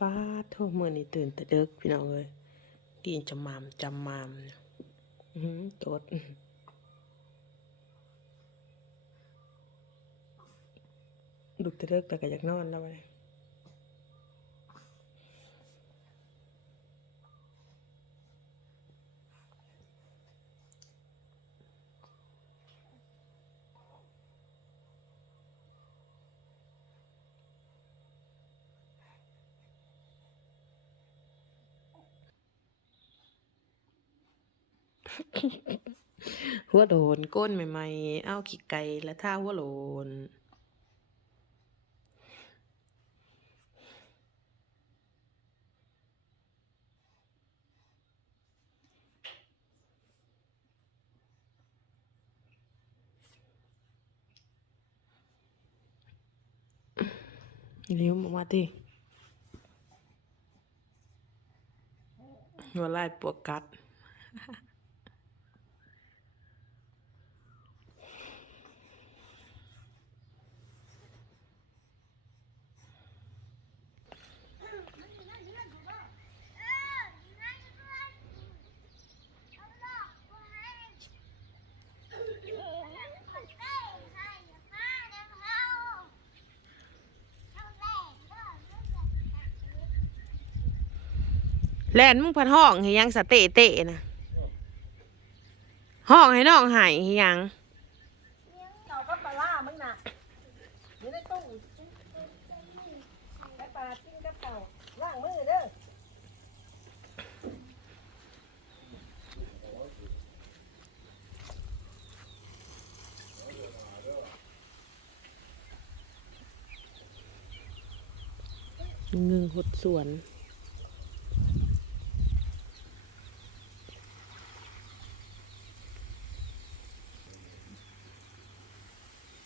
ป้าโทษมื่อนี้ตื่นแต่เด็กพี่น้องเลยกินจำมามจำมามอื้อหือตดดุแต่เด็กแต่ก็อยากนอนแล้วไป หัวโดนก้นใหม่ๆ เอาขี้ไก่และท่าหัวโลนเลิ้ยวมามาดิหัวไล่ปวกกัด แลนมึงพันห้องให้ยังสเตะเตะนะห้องให้น้องหายให้ยังเต่าก็ปลาล่ามึงน่ะอยู่ในตู้ไปปลาจิ้งกับเต่าล่างมือเด้อเงึงหดสวน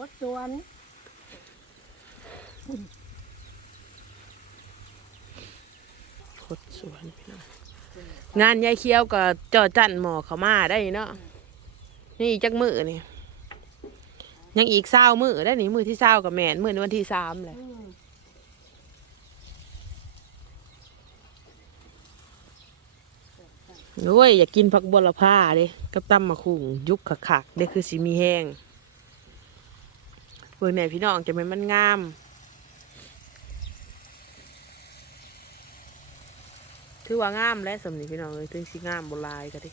หดส วนหดสวนพี่น้องงานยายเคี้ยวก็จอจันหมอเขามาได้เนาะนี่จักมือนี่ยังอีกเศร้ามือได้นี่มือที่เศร้ากับแมนมือนวันที่สามเลยโอ้ยอยากกินผักบัวละผ้าเด้กับตำมะคุงยุกขักๆเด้คือสีมีแห้ง เบิ่งไหนพี่น้องจะเป็นมันงาม ถือว่างามและสำนีพี่น้องเลยถึงสิงามโบหลายก็ดิ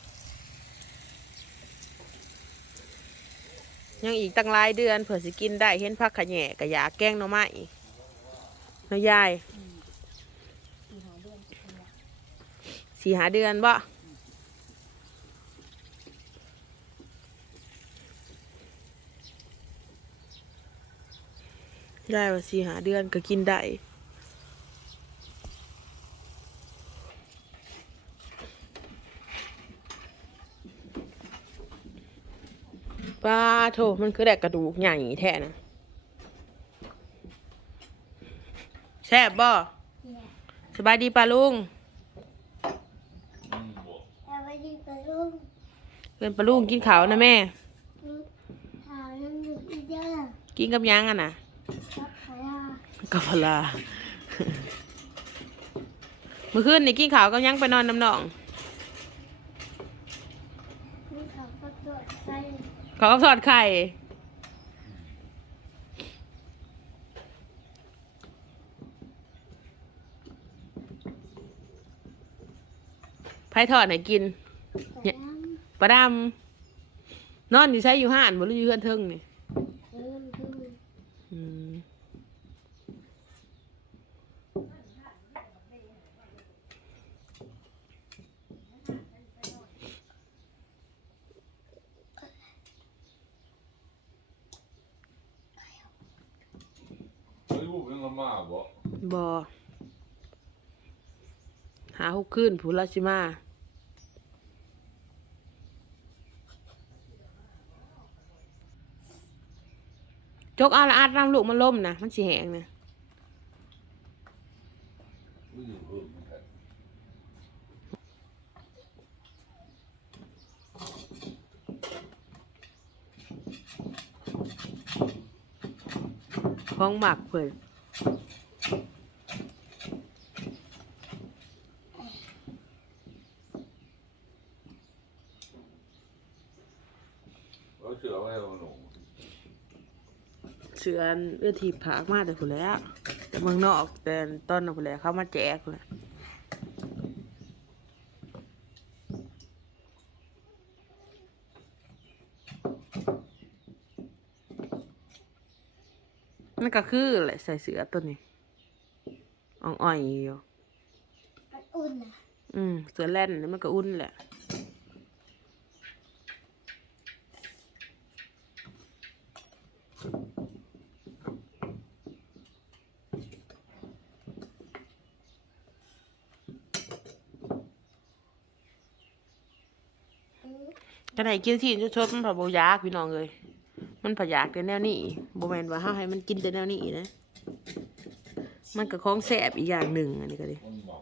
ยังอีกตั้งหลายเดือนเผื่อสิกินได้เห็นผักขะแหน่กะยากแกงหน่อไม้น้อยยายสี่หาเดือนบ่ ได้ว่าสี่หาเดือนก็กินได้ป้าโถมันคือแดกกระดูกใหญ่แท้นะแซ่บบ่สบายดีป้าลุงเอาไปดีไปลุงเพื่อนป้าลุงกินข้าวนะแม่หาเรื่องอยู่ที่เด้อกินกับหยังอะนะรับขายา กับพลาเมื่อคืนนี่กินข้าวกับหยังไปนอนน้ำหนองคุณเขาก็ตรวจไปเขาก็ทอดไข่ ไผ่ทอดให้กิน แต่น้ปลาดำนอนอยู่ใช้อยู่ห้านบ่หรืออยู่เฮือนเทิงนี่ำเริ่มดูอืม เฮ้ยพวกยัง มาบ่บ่หาหกขึ้นผู้ราชิมาจกเอาละอาดน้ำลูกมันล่มนะมันสิแหงนะของหมักเพิ่น เราเสือไว้ใหนหนูเสือนเวทีผากมาแต่ผู้นแล้วแต่เมืองนอกแต่ตอนนั้นผู้นแล้วเขามาแจกเลย นั่นก็คือแหละใส่เสือตัวนี้อ่องอ่อยอยู่มันอุ่นอะอืมเสือแล่นนี่มันก็อุ่นแหละอืมจะไหนกินที่ชดๆมันผัดโบยากพี่น้องเลย มันผยากแต่แนวนี้โบแมนว่าห้าให้มันกินแต่แนวนี้นะ มันก็ของแสบอีกอย่างหนึ่งอันนี้ก็ดิมันหมั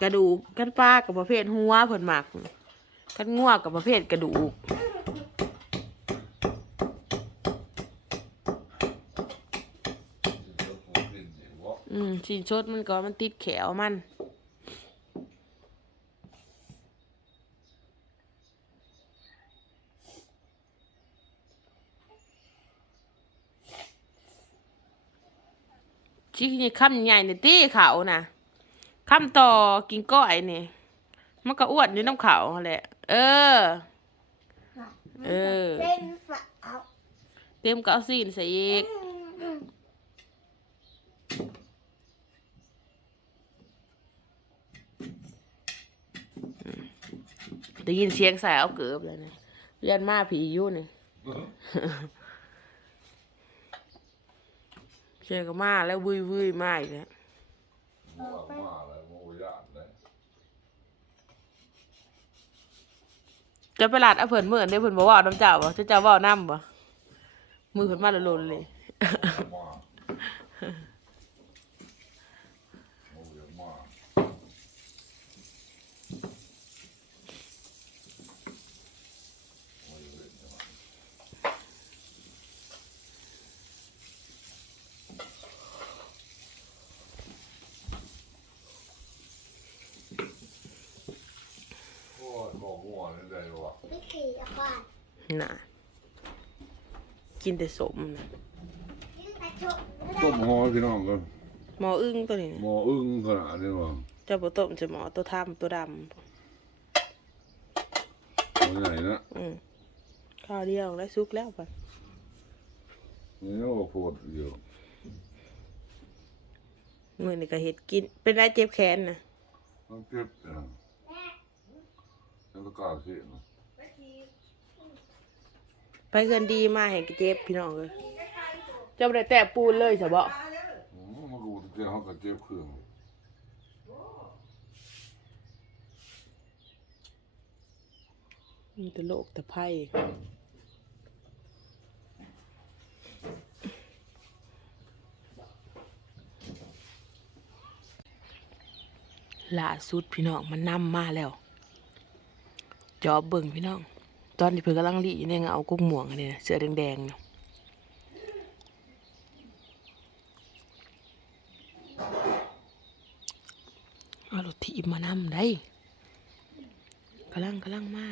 กระดูกกันปลากับประเภทหัวเพิ่นหมักกันงัวกับประเภทกระดูกเดี๋ยวผมกินเดี๋ยวว่าอืมชิ้นชดมันก็มันติดแขวมัน ชี้นี่คำใหญ่เนี่ยตีเขานะคำต่อกินก้อยนี่มันก็อ้วนอยู่น้ำเขาหั่นแหละ เออ เออ เต็มเก้าซีนใส่อีกได้ยินเสียงสายเอาเกือบเลยนะเรียนมาผีอยู่นี่ เชียก็มาแล้ววุ้ยวุ้ยมาอีกแล้วมักมาเลยโมยานเลยจะไปลาดเอาเผินเหมือนได้เผินบอกว่าน้ำเจ้าบ่จะเจ้าเว่าน้ำบ่มือเผินมาละลนเลย มาโมยมาโมยเล่นจังหวะโอ้ยบอก ง่วงนี่ได้วะไม่ขี่อะค่ะน่ะกินแต่สมน่ะยืดกระจกต้มหอพี่น้องกันหมออึ้งตัวนี้หมน่ะออึ้งขนาดนี้วะเจ้าบ่ต้มจะหมอตัวทำตัวดตัวใหญ่นะำอืมข้าวเดียวแล้วสุกแล้วปะนี่ก็โคตรอยู่มื้อนี้ก็เฮ็ดกินเป็นไรเจ็บแขนน่ะต้องเก็บอะ แล้วก็กล้าเสียนะไปเกินดีมาให้เจ็บพี่น้องเลยเจ้าบ่ได้แตะปูนเลยซะบ่อืมมาดูที่เขาก็เจ็บเครื่องมีแต่โรคแต่ไพ่ล่าสุดพี่น้องมันนำมาแล้ว จอบเบิ่งพี่น้อง ตอนที่เพิ่นกำลังลีอยู่ในเงากุ้งหม่วงอันนี้นะเสื้อแดงๆเนาะเอารถถีบมานำได้กำลังกำลังมา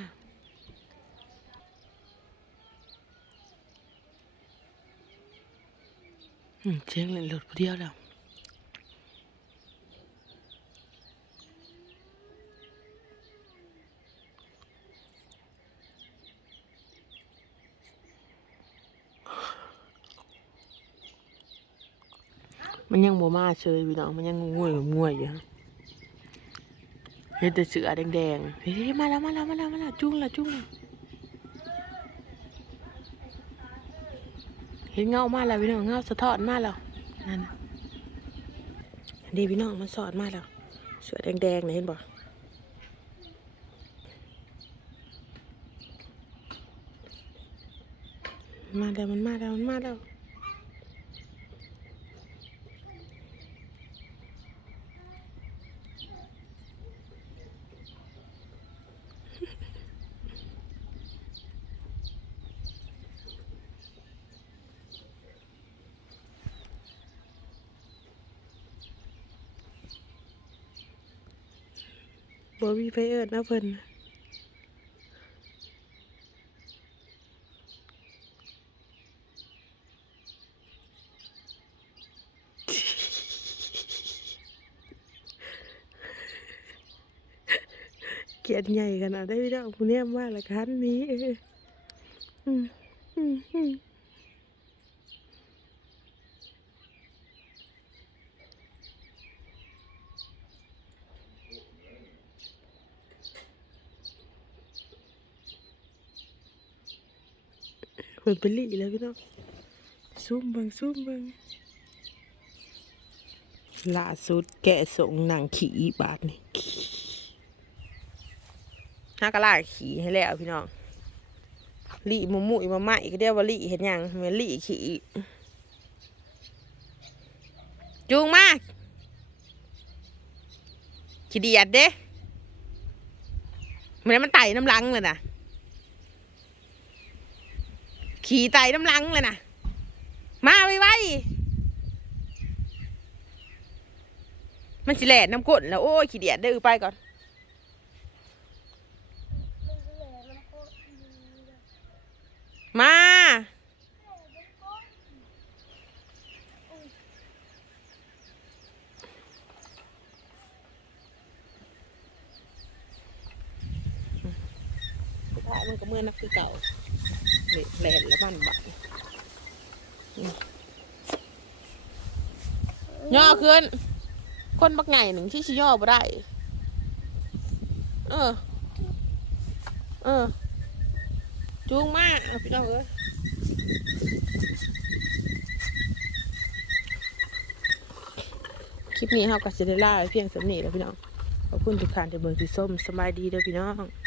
อืมเชียงเล่นรถผู้เดียวแล้ว มันยังบ่มาเชยพี่น้องมันยังงวยงวยอยู่เห็นแต่เสือแดงๆเฮ้ยมาแล้วมาแล้วมาแล้วมาแล้วจุ้งและจุ้งละเห็นเงามาแล้วพี่น้องเงาสะท้อนมาแล้วนั่นน่ะดีพี่น้องมันสอดมาแล้วเสือแดงๆนะเห็นบ่มาแล้วมันมาแล้วมันมาแล้ว บ่มีไฟเอิดนะเพิ่นน่ะ เกียดใหญ่ขนาดได้พี่น้องผู้เนี้ยมาละคันนี้เอออืมอืมอืมเปิดเป็นลี่แล้วพี่น้องซูมบิงซูมบิงล่าสุดแกะส่งหนังขี่บาทนี่ ห้ากะลาขี่ให้แล้วพี่น้องลี่มุมุยมาใหม่ก็เรียกว่าลี่เห็นยังเหมือนลี่ขี่จูงมากขี้เดียดเด้เหมือนมันไต่น้ำลังเลยนะขี่ไต่น้ำลังเลยนะมาไวไวๆมันสิแหลดน้ำก้นแล้วโอ้ยขี้เดียดเด้อไปก่อน มา สุดท้าย มันก็เมื่อนักคือเก่านี่แหลนแล้วมันบักย่อขึ้น คนบักไงหนึ่งที่ชิย่อบ่ได้ เออ เออ จูงมากพี่น้องเอ้ยคลิปนี้เราก็จะได้ล่าเพียงสำนีแล้วพี่น้อง ขอบคุณทุกท่านที่เบิ่งที่ส้มสบายดีเด้อพี่น้อง